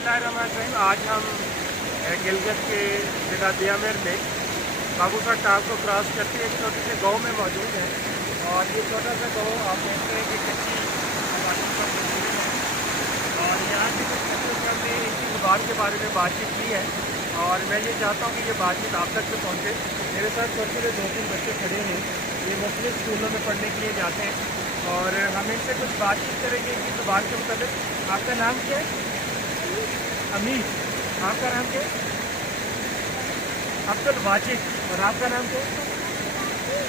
बिस्मिल्लाहिर्रहमानिर्रहीम। आज हम गिलगित के ज़िला दियामेर में बाबूसर टाप को क्रॉस करके एक छोटे से गांव में मौजूद है। और ये छोटा सा गांव आप देखते हैं कि कच्ची आबादी पर मौजूद है। और यहाँ के कुछ बच्चों से हमने इनकी ज़ुबान के बारे में बातचीत की है और मैं ये चाहता हूँ कि ये बातचीत आप तक से पहुँचे। मेरे साथ छोटे छोटे 2-3 बच्चे खड़े हैं, ये मुख्तलिफ स्कूलों में पढ़ने के लिए जाते हैं और हम इनसे कुछ बातचीत करेंगे इनकी ज़ुबान के मुताबिक। आपका नाम क्या है? अमीर। आपका नाम क्या है? अब्दुल वाजिद। और आपका नाम क्या है?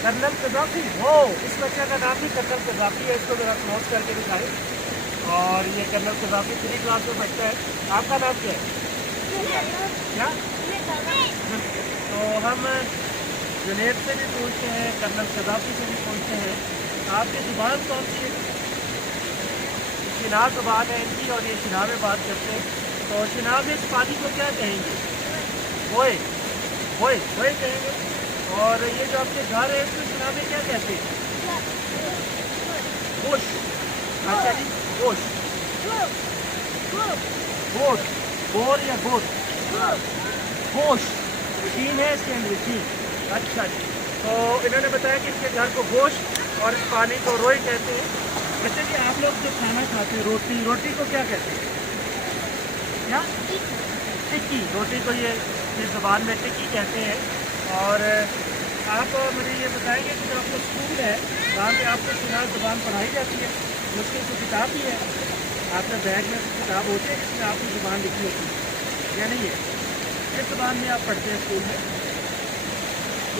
कर्नल कज़ाफ़ी। वो इस बच्चे का नाम भी कर्नल कज़ाफ़ी है, इसको ज़रा क्लोज करके दिखाएं। और ये कर्नल कज़ाफ़ी 3 क्लास में बच्चा है। आपका नाम क्या है? क्या? तो हम जुनेद से भी पूछते हैं, कर्नल कज़ाफ़ी से भी पूछते हैं, आपकी ज़ुबान कौन सी है? शिनाब ज़ुबान है इनकी और ये शिनाब में बात करते हैं। तो शिनाब इस पानी को क्या कहेंगे? वोए वोए वोए कहेंगे। और ये जो आपके घर है इसको शिनाब में क्या कहते हैं? गोश। अच्छा जी, गोश। गोश, बोर या गोश? गोश। शीन है इसके अंदर, शीन। अच्छा जी। तो इन्होंने बताया कि इसके घर को गोश और इस पानी को रोई कहते हैं। अच्छा जी, आप लोग जो खाना खाते हैं रोटी, रोटी को क्या कहते हैं? क्या? टिक्की। रोटी को ये इस ज़बान में टिक्की कहते हैं। और आप मुझे ये बताएंगे कि जो आपका स्कूल है वहाँ पे आपको शिनाब ज़ुबान पढ़ाई जाती है, मुश्किल की किताब भी है, आपके बैग में किताब होती है जिसमें आपकी ज़ुबान लिखी होती है या नहीं है? किस ज़ुबान में आप पढ़ते हैं स्कूल में?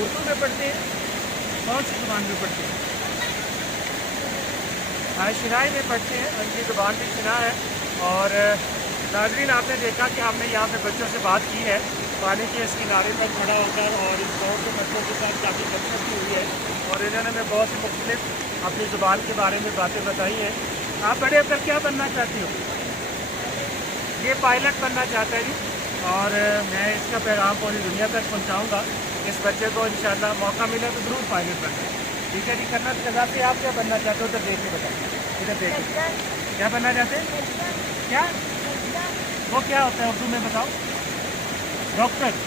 उर्दू में पढ़ते हैं? कौन सी ज़ुबान में पढ़ते हैं? शिनाई में पढ़ते हैं, उनकी ज़ुबान भी शिना है। और नाज़रीन, आपने देखा कि हमने यहाँ पे बच्चों से बात की है, पानी के इस किनारे पर खड़ा होकर, और इस गाँव के बच्चों के साथ काफ़ी बचपन की हुई है और इन्होंने हमें बहुत सी मुख्तलिफ अपनी ज़ुबान के बारे में बातें बताई हैं। आप बड़े होकर क्या बनना चाहते हो? ये पायलट बनना चाहता है जी। और मैं इसका पैगाम पूरी दुनिया तक पहुँचाऊँगा। इस बच्चे को इंशाअल्लाह मौका मिले तो ज़रूर पायलट बनना है। ठीक है जी। कर्नल कज़ाफ़ी, आप क्या बनना चाहते हो? उधर देख के बताइए, इधर देखिए। क्या बनना चाहते हैं? क्या? वो क्या होता है उर्दू में बताओ? डॉक्टर।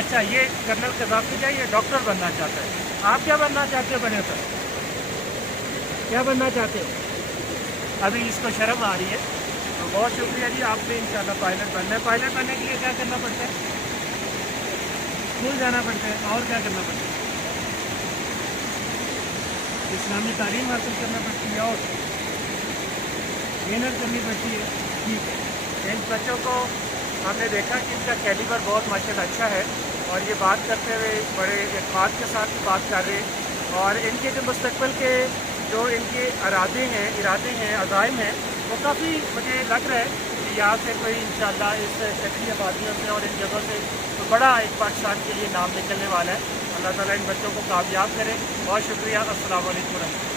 अच्छा, ये कर्नल कज़ाफ़ी का ये डॉक्टर बनना चाहता है। आप क्या बनना चाहते हो बड़े होकर? क्या बनना चाहते हो? अभी इसको शर्म आ रही है। तो बहुत शुक्रिया जी, आपने इंशाअल्लाह पायलट बनना है। पायलट बनने के लिए क्या करना पड़ता है? स्कूल जाना पड़ता है। और क्या करना पड़ता है? इस्लामी तालीम हासिल करना पड़ती है और मेहनत करनी पड़ती है। ठीक है। इन बच्चों को हमने देखा कि इनका कैलिबर बहुत माशाल्लाह अच्छा है और ये बात करते हुए बड़े इत्मीनान के साथ बात कर रहे हैं। और इनके जो मुस्तक़बिल के जो इनके इरादे हैं, अज़ाइम हैं, वो काफ़ी मुझे लग रहा है कि यहाँ से कोई इंशाअल्लाह इस शहरी आबादियों से और इन जगहों से तो बड़ा एक पाकिस्तान के लिए नाम निकलने वाला है। अल्लाह ताला इन बच्चों को कामयाब करे। बहुत शुक्रिया। अस्सलाम वालेकुम।